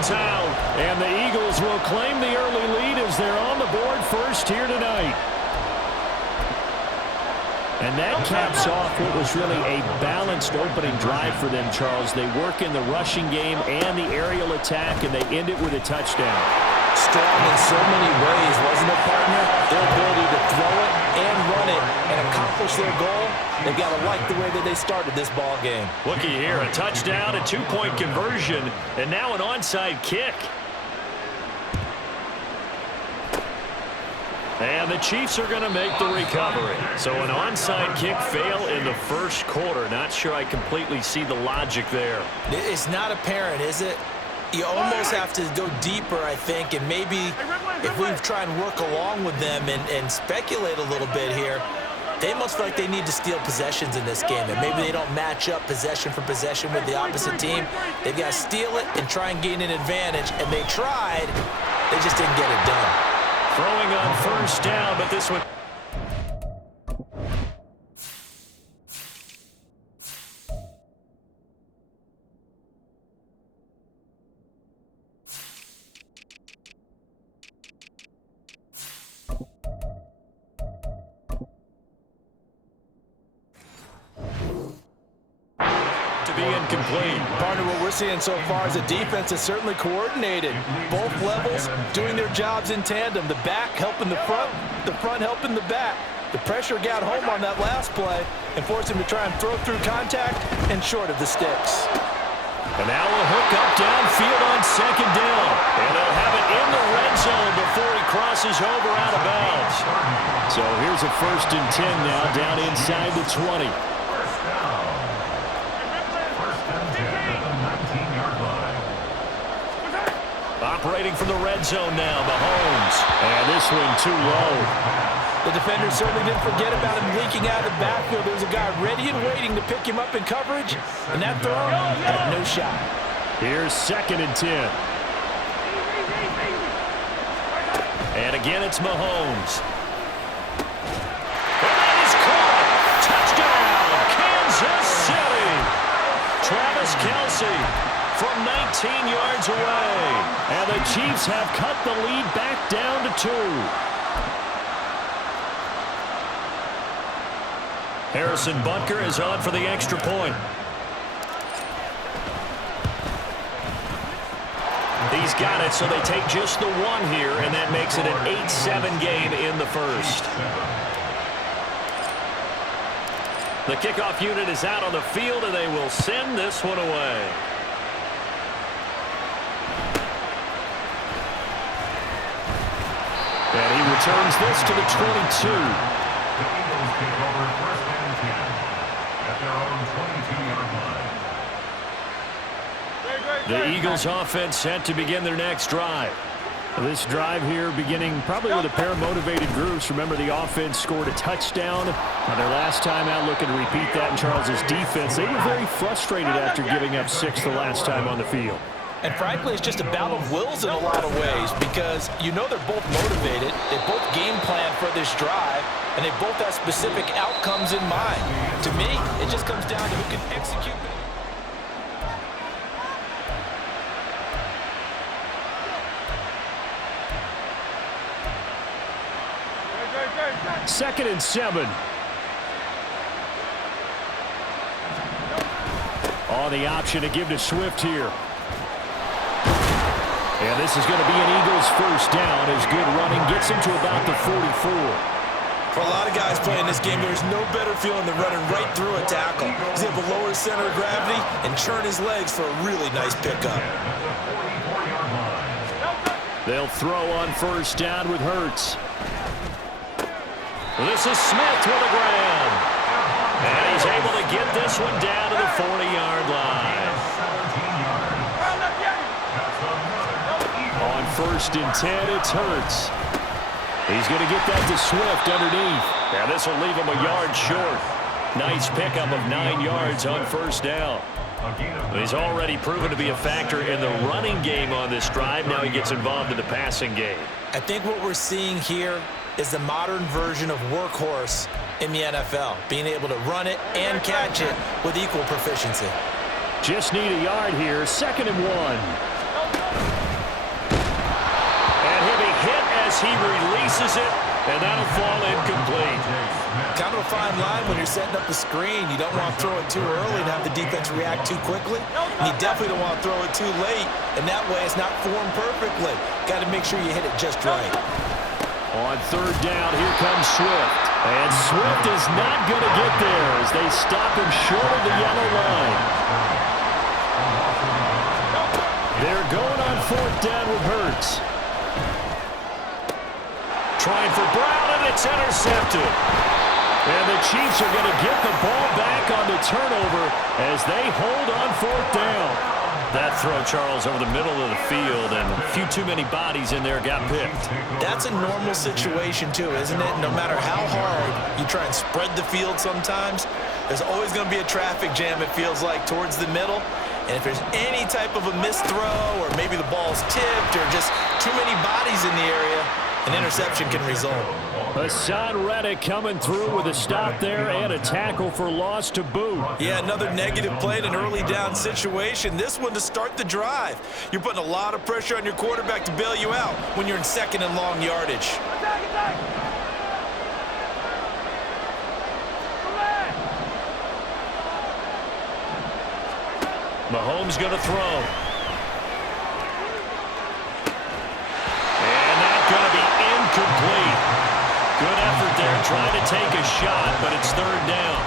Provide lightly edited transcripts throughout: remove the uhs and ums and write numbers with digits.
one's out. And the Eagles will claim the early lead as they're on the board first here tonight. And that caps off what was really a balanced opening drive for them, Charles. They work in the rushing game and the aerial attack, and they end it with a touchdown. Strong in so many ways, wasn't it, partner? Their ability to throw it and run it and accomplish their goal, they've got to like the way that they started this ball game. Looky here, a touchdown, a two-point conversion, and now an onside kick. And the Chiefs are going to make the recovery. So an onside kick fail in the first quarter. Not sure I completely see the logic there. It's not apparent, is it? You almost have to go deeper, I think, and maybe if we try and work along with them and speculate a little bit here, they must feel like they need to steal possessions in this game, and maybe they don't match up possession for possession with the opposite team. They've got to steal it and try and gain an advantage, and they tried. They just didn't get it done. Throwing on first down, but this one... to be incomplete. Partner, what we're seeing so far is the defense is certainly coordinated. Both levels doing their jobs in tandem. The back helping the front helping the back. The pressure got home on that last play and forced him to try and throw through contact and short of the sticks. And now a hook up downfield on second down. And they'll have it in the red zone before he crosses over out of bounds. So here's a 1st and 10 now down inside the 20. Operating from the red zone now, Mahomes. And this one too low. The defender certainly didn't forget about him leaking out of the backfield. There was a guy ready and waiting to pick him up in coverage, and that throw had no shot. Here's 2nd and 10. And again, it's Mahomes. And that is caught. Touchdown, Kansas City. Travis Kelce from 19 yards away. And the Chiefs have cut the lead back down to 2. Harrison Butker is on for the extra point. He's got it, so they take just the one here, and that makes it an 8-7 game in the first. The kickoff unit is out on the field, and they will send this one away. And he returns this to the 22. The Eagles offense set to begin their next drive. This drive here beginning probably with a pair of motivated groups. Remember, the offense scored a touchdown on their last time out, looking to repeat that in Charles's defense. They were very frustrated after giving up 6 the last time on the field. And frankly, it's just a battle of wills in a lot of ways because you know they're both motivated. They both game plan for this drive, and they both have specific outcomes in mind. To me, it just comes down to who can execute. 2nd and 7. On the option to give to Swift here. And this is going to be an Eagles first down as good running gets him to about the 44. For a lot of guys playing this game, there's no better feeling than running right through a tackle. He's able to lower his center of gravity and churn his legs for a really nice pickup. They'll throw on first down with Hurts. This is Smith with a grab. And he's able to get this one down to the 40-yard line. On 1st and 10, it's Hurts. He's going to get that to Swift underneath. And this will leave him a yard short. Nice pickup of 9 yards on first down. He's already proven to be a factor in the running game on this drive. Now he gets involved in the passing game. I think what we're seeing here is the modern version of workhorse in the NFL, being able to run it and catch it with equal proficiency. Just need a yard here, 2nd and 1. as he releases it, and that'll fall incomplete. Kind of a fine line when you're setting up a screen. You don't want to throw it too early and have the defense react too quickly. And you definitely don't want to throw it too late, and that way it's not formed perfectly. Got to make sure you hit it just right. On third down, here comes Swift. And Swift is not going to get there as they stop him short of the yellow line. They're going on fourth down with Hurts. Trying for Brown, and it's intercepted. And the Chiefs are going to get the ball back on the turnover as they hold on fourth down. That throw, Charles, over the middle of the field, and a few too many bodies in there got picked. That's a normal situation, too, isn't it? No matter how hard you try and spread the field sometimes, there's always going to be a traffic jam, it feels like, towards the middle. And if there's any type of a missed throw or maybe the ball's tipped or just too many bodies in the area, an interception can result. Hassan Reddick coming through with a stop there and a tackle for loss to boot. Yeah, another negative play in an early down situation. This one to start the drive. You're putting a lot of pressure on your quarterback to bail you out when you're in second and long yardage. Mahomes going to throw. And that's going to be incomplete. Good effort there, trying to take a shot, but it's third down.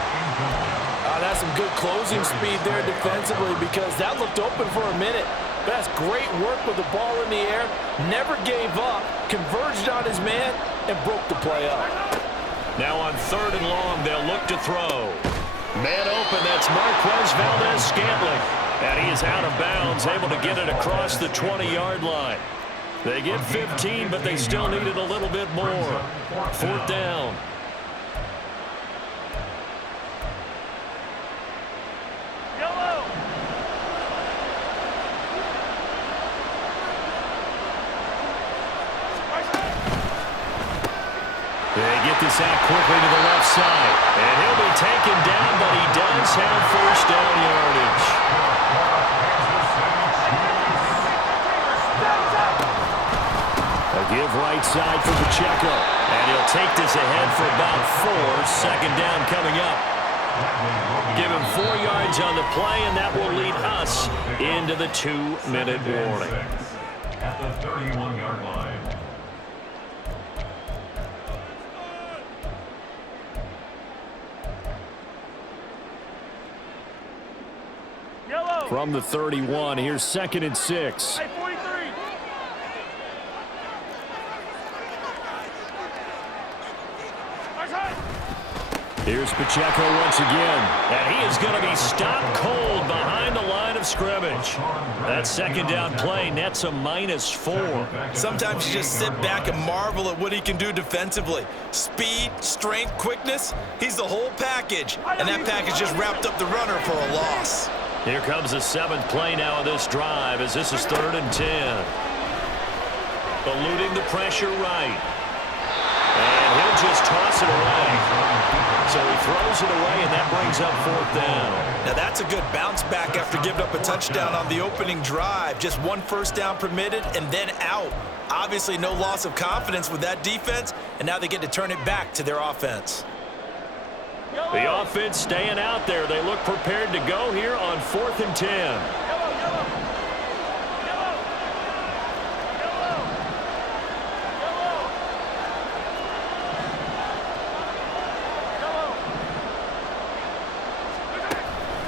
That's some good closing speed there defensively because that looked open for a minute. That's great work with the ball in the air. Never gave up, converged on his man, and broke the play up. Now on third and long, they'll look to throw. Man open, that's Marquez Valdez-Scantling. And he is out of bounds, able to get it across the 20-yard line. They get 15, but they still needed a little bit more. Fourth down. Yellow. They get this out quickly to the left side. And he'll be taken down, but he does have first down yardage. A give right side for Pacheco. And he'll take this ahead for about 4. Second down coming up. Give him 4 yards on the play, and that will lead us into the 2-minute warning. At the 31-yard line. Yellow. From the 31, here's 2nd and 6. Hey, 43. Here's Pacheco once again, and he is going to be stopped cold behind the line of scrimmage. That second down play nets a -4. Sometimes you just sit back and marvel at what he can do defensively. Speed, strength, quickness, he's the whole package. And that package just wrapped up the runner for a loss. Here comes the 7th play now of this drive as this is 3rd and 10. Eluding the pressure right. And he'll just toss it away. So he throws it away, and that brings up 4th down. Now that's a good bounce back after giving up a touchdown on the opening drive. Just 1 first down permitted and then out. Obviously no loss of confidence with that defense, and now they get to turn it back to their offense. The offense staying out there. They look prepared to go here on 4th and 10.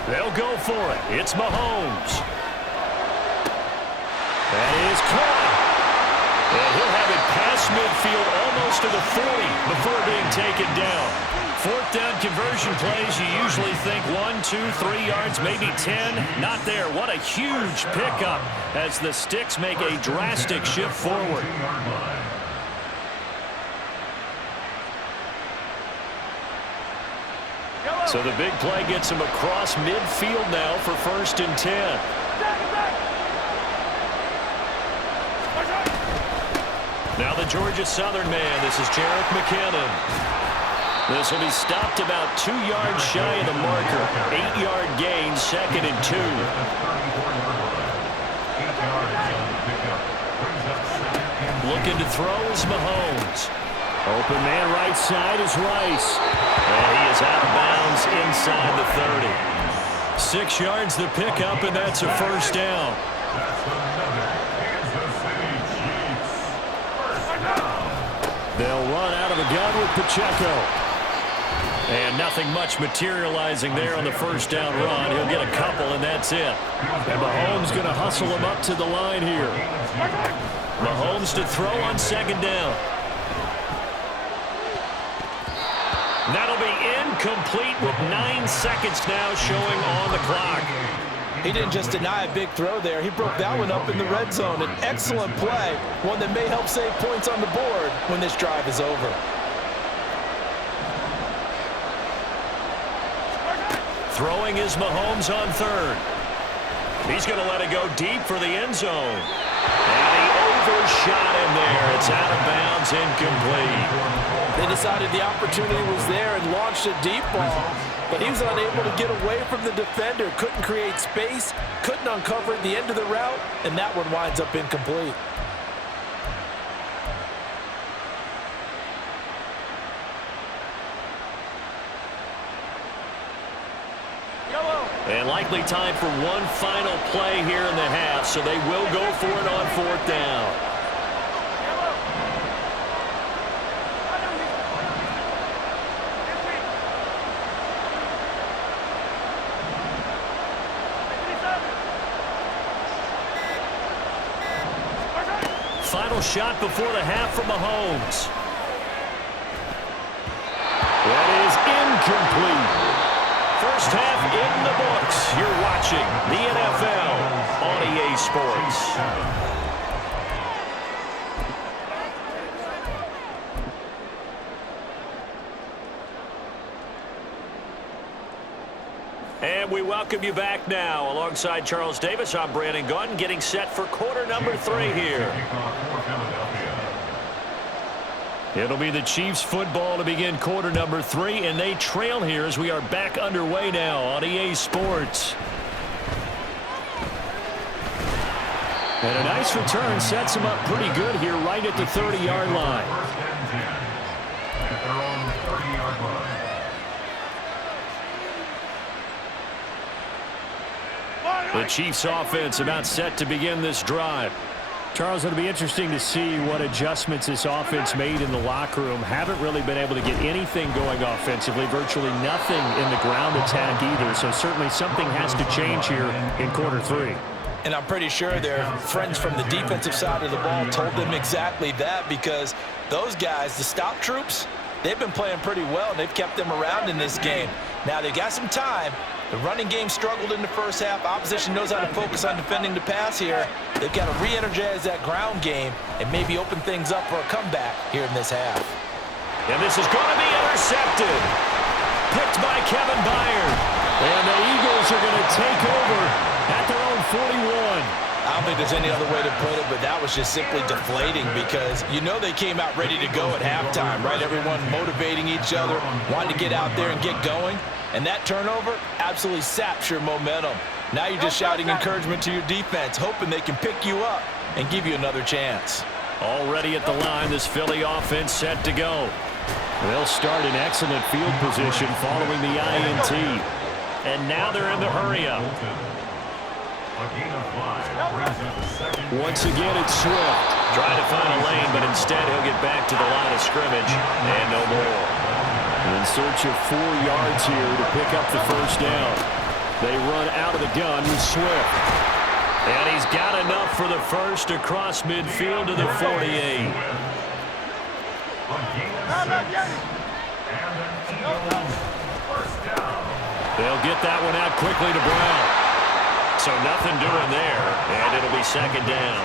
They'll go for it. It's Mahomes. That is caught. And he'll have it past midfield almost to the 40 before being taken down. 4th down conversion plays, you usually think 1, 2, 3 yards, maybe 10. Not there. What a huge pickup as the Sticks make a drastic shift forward. So the big play gets him across midfield now for 1st and 10. Now the Georgia Southern man. This is Jerick McKinnon. This will be stopped about 2 yards shy of the marker. 8-yard gain, 2nd and 2. Looking to throw is Mahomes. Open man right side is Rice. And he is out of bounds inside the 30. 6 yards the pickup, and that's a first down. They'll run out of the gun with Pacheco. And nothing much materializing there on the first down run. He'll get a couple, and that's it. And Mahomes going to hustle him up to the line here. Mahomes to throw on second down. That'll be incomplete with 9 seconds now showing on the clock. He didn't just deny a big throw there. He broke that one up in the red zone. An excellent play, one that may help save points on the board when this drive is over. Throwing is Mahomes on third. He's going to let it go deep for the end zone. And he overshot him there. It's out of bounds, incomplete. They decided the opportunity was there and launched a deep ball, but he was unable to get away from the defender. Couldn't create space, couldn't uncover the end of the route, and that one winds up incomplete. And likely time for one final play here in the half, so they will go for it on fourth down. Final shot before the half from Mahomes. That is incomplete. First half in the books. You're watching the NFL on EA Sports. And we welcome you back now. Alongside Charles Davis, I'm Brandon Gaudin, getting set for quarter number 3 here. It'll be the Chiefs football to begin quarter number 3, and they trail here as we are back underway now on EA Sports. And a nice return sets him up pretty good here right at the 30-yard line. The Chiefs offense about set to begin this drive. Charles, it'll be interesting to see what adjustments this offense made in the locker room. Haven't really been able to get anything going offensively, virtually nothing in the ground attack either. So certainly something has to change here in quarter 3. And I'm pretty sure their friends from the defensive side of the ball told them exactly that, because those guys, the stop troops, they've been playing pretty well, and they've kept them around in this game. Now they've got some time. The running game struggled in the first half. Opposition knows how to focus on defending the pass here. They've got to re-energize that ground game and maybe open things up for a comeback here in this half. And this is going to be intercepted. Picked by Kevin Byard. And the Eagles are going to take over at their own 41. I don't think there's any other way to put it, but that was just simply deflating, because you know they came out ready to go at halftime, right? Everyone motivating each other, wanting to get out there and get going. And that turnover absolutely saps your momentum. Now you're just shouting encouragement to your defense, hoping they can pick you up and give you another chance. Already at the line, this Philly offense set to go. They'll start in excellent field position following the INT. And now they're in the hurry-up. Once again, it's Swift. Trying to find a lane, but instead he'll get back to the line of scrimmage. And no more. In search of 4 yards here to pick up the first down. They run out of the gun with Swift. And he's got enough for the first across midfield to the 48. They'll get that one out quickly to Brown. So nothing doing there, and it'll be second down.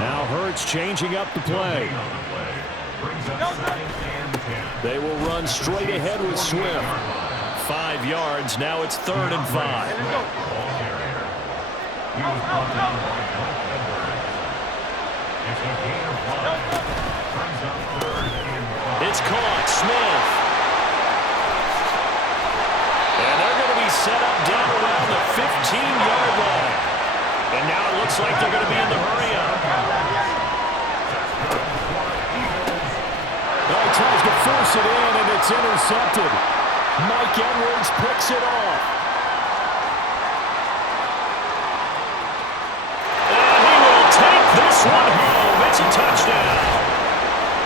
Now Hurts changing up the play. They will run straight ahead with Swift. 5 yards, now it's 3rd and 5. It's caught, Smith. And they're going to be set up down around the 15-yard line. And now it looks like they're going to be in the hurry-up. force it in, and it's intercepted. Mike Edwards picks it off. And he will take this one home. It's a touchdown.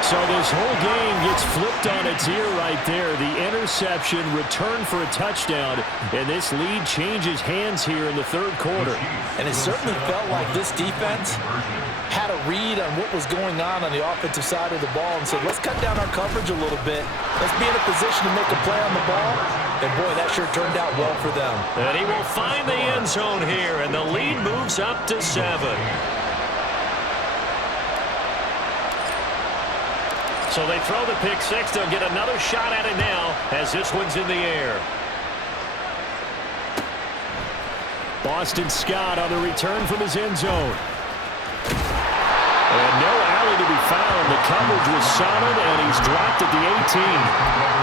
So this whole game gets flipped on its ear right there. The interception returned for a touchdown, and this lead changes hands here in the third quarter. And it certainly felt like this defense had a read on what was going on the offensive side of the ball and said, let's cut down our coverage a little bit. Let's be in a position to make a play on the ball. And, boy, that sure turned out well for them. And he will find the end zone here, and the lead moves up to 7. So they throw the pick six. They'll get another shot at it now as this one's in the air. Boston Scott on the return from his end zone. And no alley to be found. The coverage was solid, and he's dropped at the 18.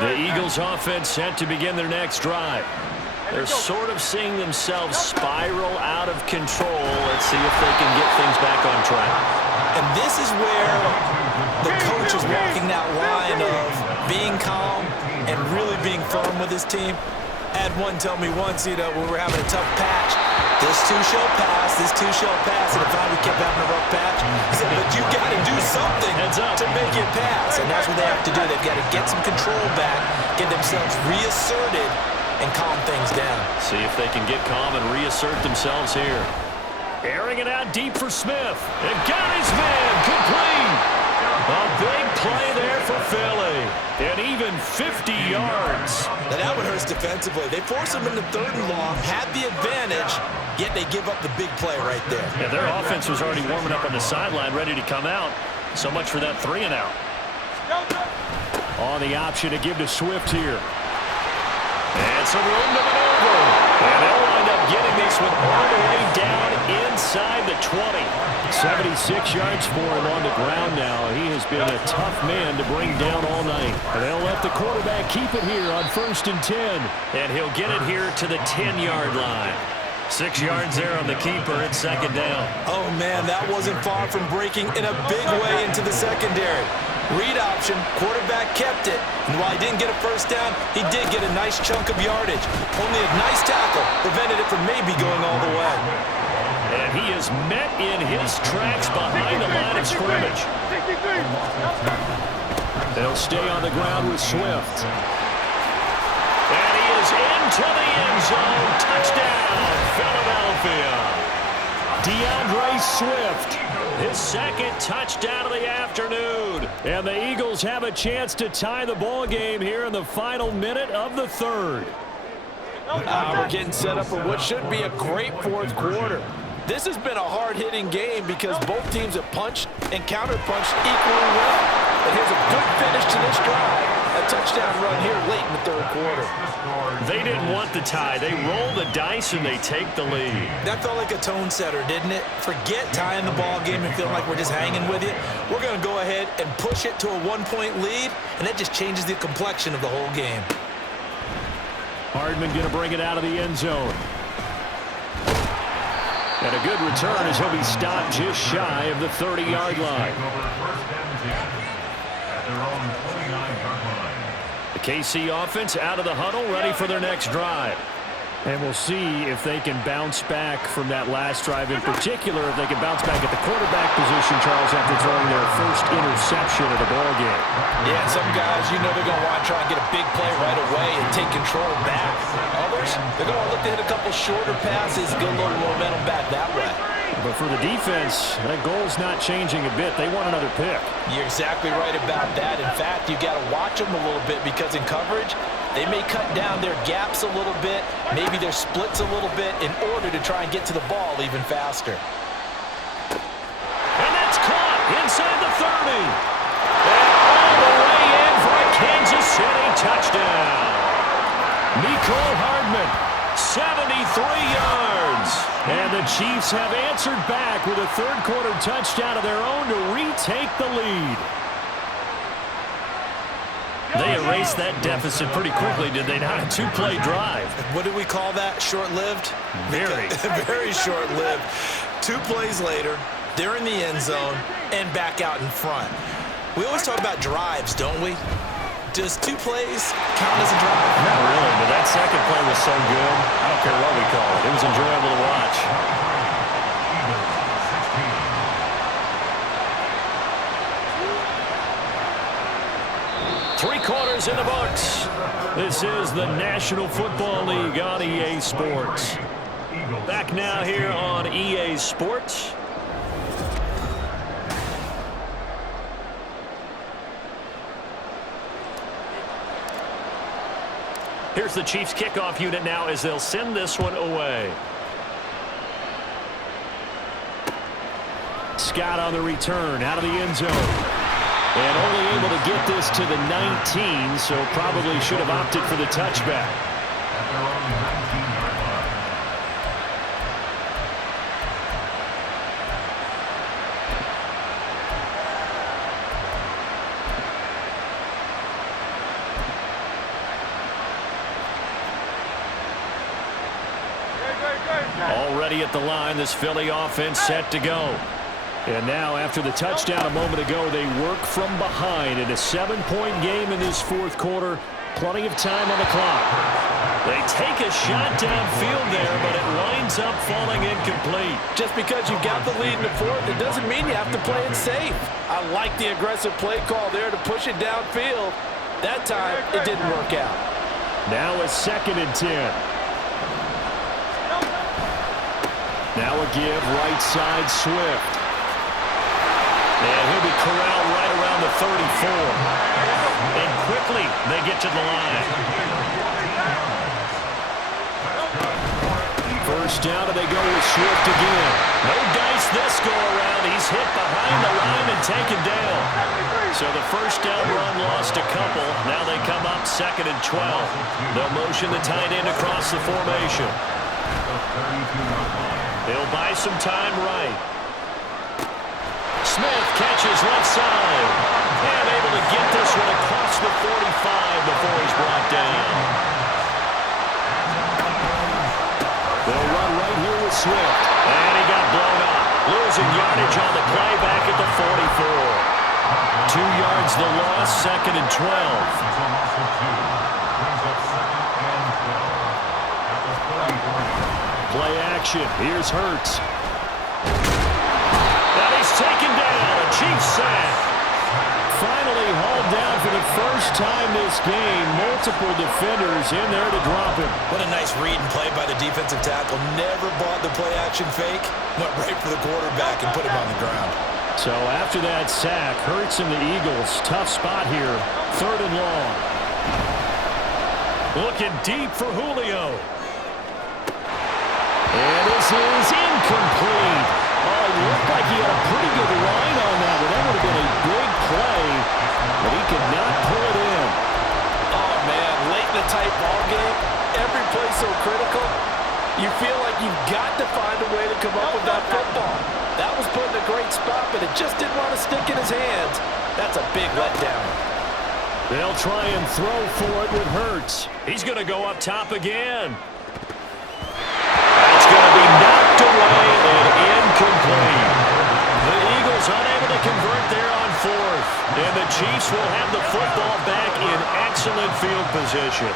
The Eagles offense set to begin their next drive. They're sort of seeing themselves spiral out of control. Let's see if they can get things back on track. And this is where the coach is walking that line of being calm and really being firm with his team. I had one tell me once, when we're having a tough patch, this too shall pass, this too shall pass. And if we kept having a rough patch, he said, but you got to do something to make it pass. And that's what they have to do. They've got to get some control back, get themselves reasserted, and calm things down. See if they can get calm and reassert themselves here. Airing it out deep for Smith. And got his man complete. A big play there for Philly. And even 50 yards. Now that one hurts defensively. They force him into 3rd and long, had the advantage, yet they give up the big play right there. Yeah, their offense was already warming up on the sideline, ready to come out. So much for that 3 and out. On the option to give to Swift here. And some room to maneuver. And they'll wind up getting this one all the way down inside the 20. 76 yards for him on the ground now. He has been a tough man to bring down all night. They'll let the quarterback keep it here on 1st and 10. And he'll get it here to the 10-yard line. 6 yards there on the keeper at 2nd down. Oh, man, that wasn't far from breaking in a big way into the secondary. Read option, quarterback kept it, and while he didn't get a 1st down, he did get a nice chunk of yardage. Only a nice tackle prevented it from maybe going all the way. And he is met in his tracks behind the line of scrimmage. They'll stay on the ground with Swift. And he is into the end zone. Touchdown, Philadelphia. DeAndre Swift. His 2nd touchdown of the afternoon. And the Eagles have a chance to tie the ball game here in the final minute of the 3rd. We're getting set up for what should be a great 4th quarter. This has been a hard-hitting game because both teams have punched and counter-punched equally well. And here's a good finish to this drive. A touchdown run here late in the 3rd quarter. They didn't want the tie. They roll the dice and they take the lead. That felt like a tone setter, didn't it? Forget tying the ball game and feeling like we're just hanging with you. We're going to go ahead and push it to a 1-point lead, and that just changes the complexion of the whole game. Hardman going to bring it out of the end zone. And a good return as he'll be stopped just shy of the 30-yard line. The KC offense out of the huddle, ready for their next drive. And we'll see if they can bounce back from that last drive, in particular if they can bounce back at the quarterback position, Charles, after throwing their first interception of the ball game. Yeah, some guys, they're going to want to try and get a big play right away and take control back. Others, they're going to look to hit a couple shorter passes, get a little momentum back that way. But for the defense, that goal's not changing a bit. They want another pick. You're exactly right about that. In fact, you got to watch them a little bit because in coverage, they may cut down their gaps a little bit, maybe their splits a little bit in order to try and get to the ball even faster. And that's caught inside the 30. And all the way in for a Kansas City touchdown. Mecole Hardman, 73 yards. And the Chiefs have answered back with a 3rd quarter touchdown of their own to retake the lead. They erased that deficit pretty quickly, did they not? A two-play drive. What do we call that? Short-lived? Very. Very short-lived. 2 plays later, they're in the end zone and back out in front. We always talk about drives, don't we? Does 2 plays count as a drive? Not really, but that second play was so good. I don't care what we call it. It was enjoyable to watch. Three quarters in the books. This is the National Football League on EA Sports. Back now here on EA Sports. Here's the Chiefs kickoff unit now as they'll send this one away. Scott on the return out of the end zone. And only able to get this to the 19, so probably should have opted for the touchback. Already at the line, this Philly offense set to go. And now, after the touchdown a moment ago, they work from behind in a 7-point game in this fourth quarter. Plenty of time on the clock. They take a shot downfield there, but it winds up falling incomplete. Just because you got the lead in the fourth, it doesn't mean you have to play it safe. I like the aggressive play call there to push it downfield. That time, it didn't work out. Now a 2nd and 10. Now a give, right side, Swift. And he'll be corralled right around the 34. And quickly, they get to the line. First down, and they go with Swift again. No dice this go-around. He's hit behind the line and taken down. So the first down run lost a couple. Now they come up 2nd and 12. They'll motion the tight end across the formation. They'll buy some time right. Smith catches left side. And able to get this one across the 45 before he's brought down. They'll run right here with Swift. And he got blown up. Losing yardage on the play back at the 44. 2 yards the loss, 2nd and 12. Play action. Here's Hurts. And he's taken down. A Chiefs sack. Finally hauled down for the first time this game. Multiple defenders in there to drop him. What a nice read and play by the defensive tackle. Never bought the play action fake. Went right for the quarterback and put him on the ground. So after that sack, Hurts and the Eagles. Tough spot here. 3rd and long. Looking deep for Julio. And this is incomplete. Oh, it looked like he had a pretty good line on that one. That would have been a big play, but he could not pull it in. Oh, man, late in the tight ball game, every play so critical, you feel like you've got to find a way to come up with that football. That was put in a great spot, but it just didn't want to stick in his hands. That's a big letdown. They'll try and throw for it with Hurts. He's going to go up top again. That's going to be knocked away and incomplete. The Eagles unable to convert there on 4th. And the Chiefs will have the football back in excellent field position.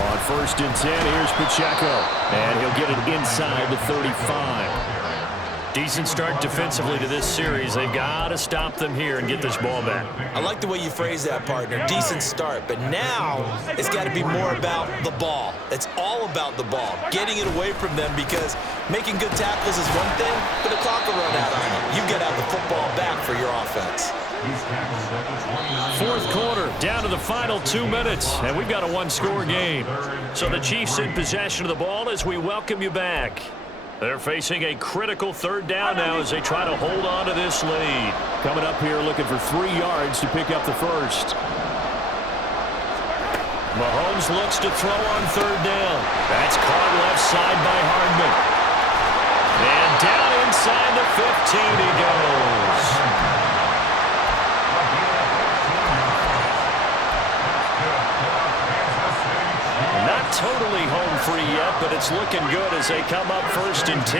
On 1st and 10, here's Pacheco. And he'll get it inside the 35. Decent start defensively to this series. They've got to stop them here and get this ball back. I like the way you phrase that, partner. Decent start. But now it's got to be more about the ball. It's all about the ball. Getting it away from them, because making good tackles is one thing, but the clock will run out on you. You've got to have the football back for your offense. 4th quarter, down to the final 2 minutes, and we've got a 1-score game. So the Chiefs in possession of the ball as we welcome you back. They're facing a critical 3rd down now as they try to hold on to this lead. Coming up here looking for 3 yards to pick up the first. Mahomes looks to throw on 3rd down. That's caught left side by Hardman. And down inside the 15 he goes. it's looking good as they come up 1st and 10.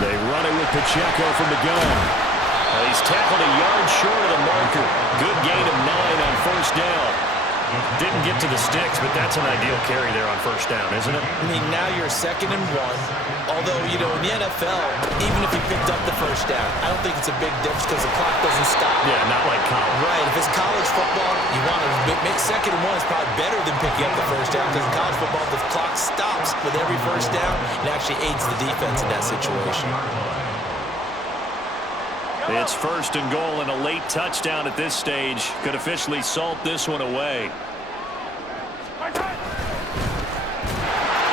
They run it with Pacheco from the gun. He's tackled a yard short of the marker. Good gain of 9 on 1st down. Didn't get to the sticks, but that's an ideal carry there on 1st down, isn't it? I mean, now you're 2nd and 1. Although, you know, in the NFL, even if he picked up the 1st down, I don't think it's a big difference because the clock doesn't stop. Yeah, not like college. Right. If it's college football, you want to make 2nd and 1 is probably better than picking up the 1st down because in college football, the clock stops with every 1st down. It actually aids the defense in that situation. It's 1st and goal and a late touchdown at this stage. Could officially salt this one away.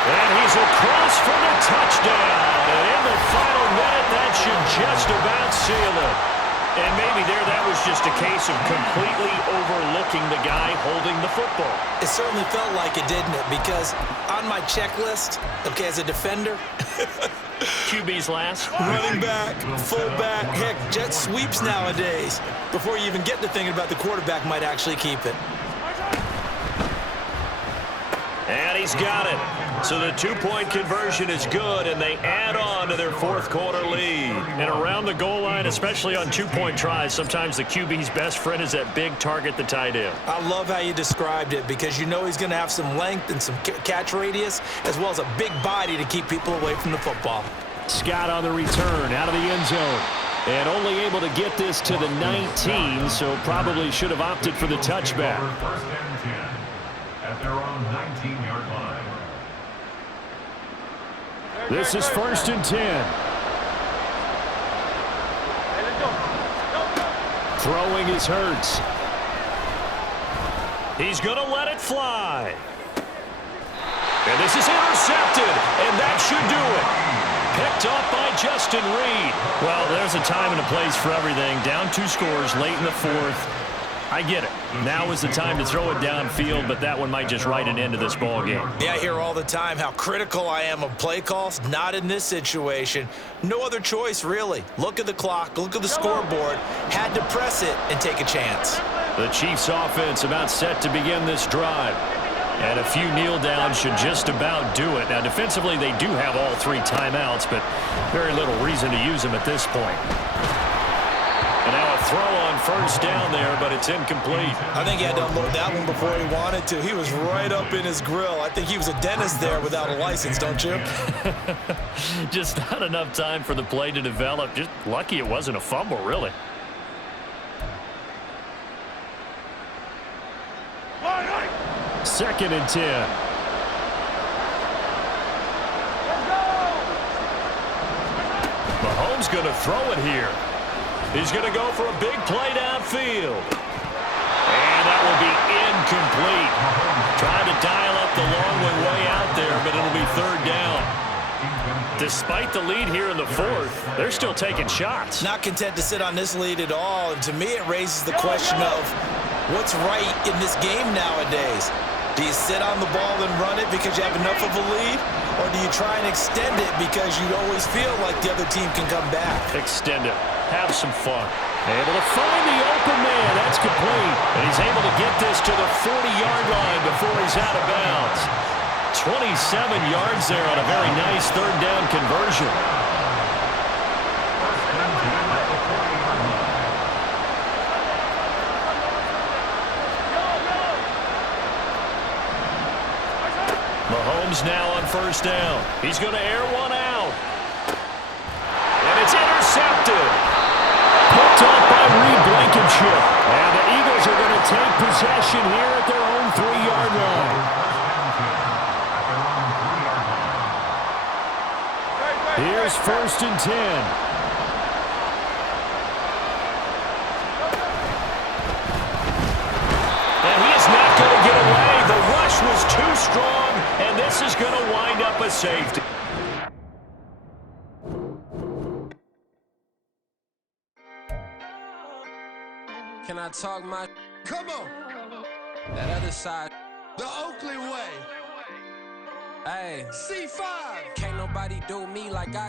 And he's across for the touchdown. And in the final minute, that should just about seal it. And maybe there that was just a case of completely overlooking the guy holding the football. It certainly felt like it, didn't it? Because on my checklist, okay, as a defender, QB's last. running back, fullback, heck, jet sweeps nowadays. Before you even get to thinking about the quarterback might actually keep it. And he's got it. So the 2-point conversion is good, and they add on to their 4th quarter lead. And around the goal line, especially on 2-point tries, sometimes the QB's best friend is that big target, the tight end. I love how you described it because you know he's going to have some length and some catch radius as well as a big body to keep people away from the football. Scott on the return out of the end zone. And only able to get this to the 19, so probably should have opted for the touchback. 1st and 10 at their own 19-yard line. This is 1st and 10. Throwing is Hurts. He's going to let it fly. And this is intercepted, and that should do it. Picked up by Justin Reed. Well, there's a time and a place for everything. Down 2 scores late in the 4th. I get it. Now is the time to throw it downfield, but that one might just write an end to this ball game. Yeah, I hear all the time how critical I am of play calls. Not in this situation. No other choice, really. Look at the clock. Look at the scoreboard. Had to press it and take a chance. The Chiefs offense about set to begin this drive. And a few kneel downs should just about do it. Now, defensively, they do have all 3 timeouts, but very little reason to use them at this point. And now a throw on 1st down there, but it's incomplete. I think he had to unload that one before he wanted to. He was right up in his grill. I think he was a dentist there without a license, don't you? Just not enough time for the play to develop. Just lucky it wasn't a fumble, really. Second and 10. Mahomes going to throw it here. He's going to go for a big play downfield. And that will be incomplete. Trying to dial up the long one way out there, but it'll be 3rd down. Despite the lead here in the 4th, they're still taking shots. Not content to sit on this lead at all. And to me, it raises the question of what's right in this game nowadays. Do you sit on the ball and run it because you have enough of a lead? Or do you try and extend it because you always feel like the other team can come back? Extend it. Have some fun. Able to find the open man. That's complete. And he's able to get this to the 40-yard line before he's out of bounds. 27 yards there on a very nice 3rd down conversion. Mahomes now on 1st down. He's going to air one out. And it's intercepted. Picked up by Reed Blankenship. And the Eagles are going to take possession here at their own 3-yard line. Here's 1st and 10. And he is not going to get away. The rush was too strong, and this is going to wind up a safety. Can I talk my... Come on. That other side. The Oakland way. Hey. C5. Can't nobody do me like I